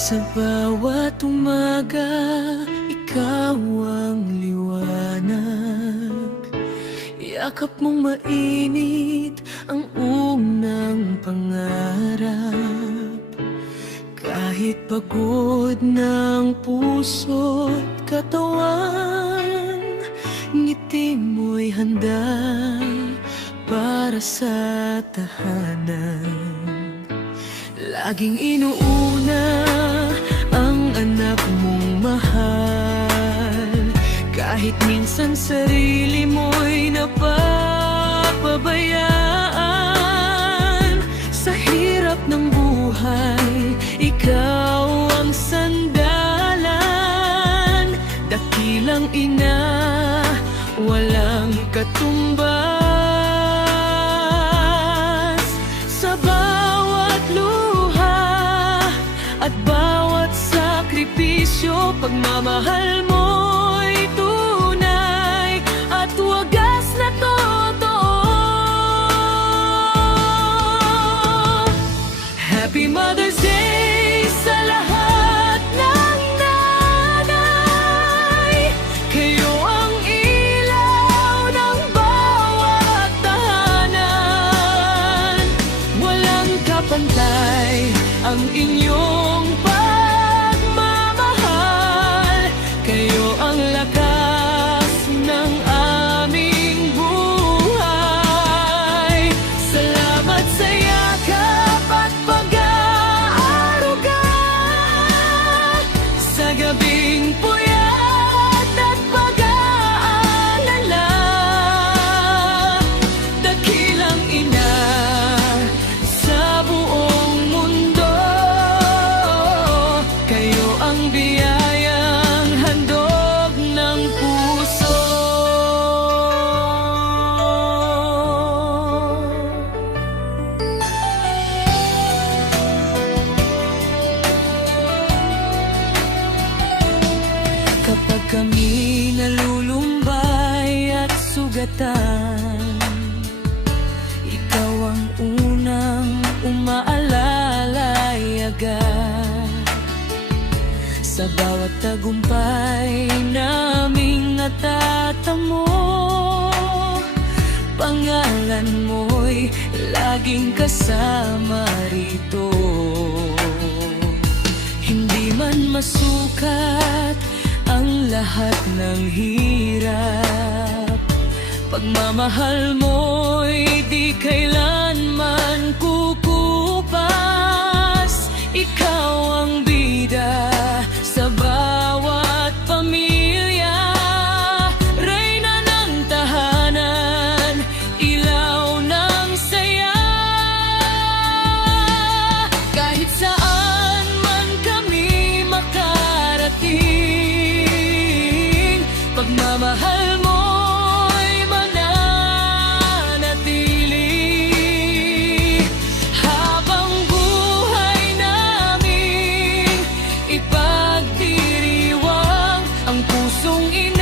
Sa bawat umaga, ikaw ang liwanag. Yakap mong mainit ang unang pangarap. Kahit pagod ng puso't katawan, ngiti mo'y handa para sa tahanan. Laging inuuna ang anak mong mahal, kahit minsan sarili mo'y napapabayaan. Sa hirap ng buhay, ikaw ang sandalan. Dakilang ina, walang katumbas. Sa bawat luha at bawat sakripisyo, pagmamahal mo'y tunay at wagas na totoo. Happy Mother's Day sa lahat ng nanay. Kayo ang ilaw ng bawat tahanan. Walang kapantay ang inyong pagmamahal. Kayo ang lakas ng aming buhay. Salamat sa yakap at pag-aaruga, sa gabing puyat at pag-aalala. Dakilang ina sa buong mundo, kayo ang biyayang handog ng puso. Kapag kami nalulumbay at sugatan, ikaw ang unang umaalalay agad. Sa bawat tagumpay naming natatamo, pangalan mo'y laging kasama rito. Hindi man masukat ang lahat ng hirap, pagmamahal mo'y di kailanman kukupas. Ikaw ang bida sa bawat pamilya, reyna ng tahanan, ilaw ng saya. Kahit saan man kami makarating, pagmamahal mo'y mananatili. Habang buhay namin ipagdiriwang ang pusong ina.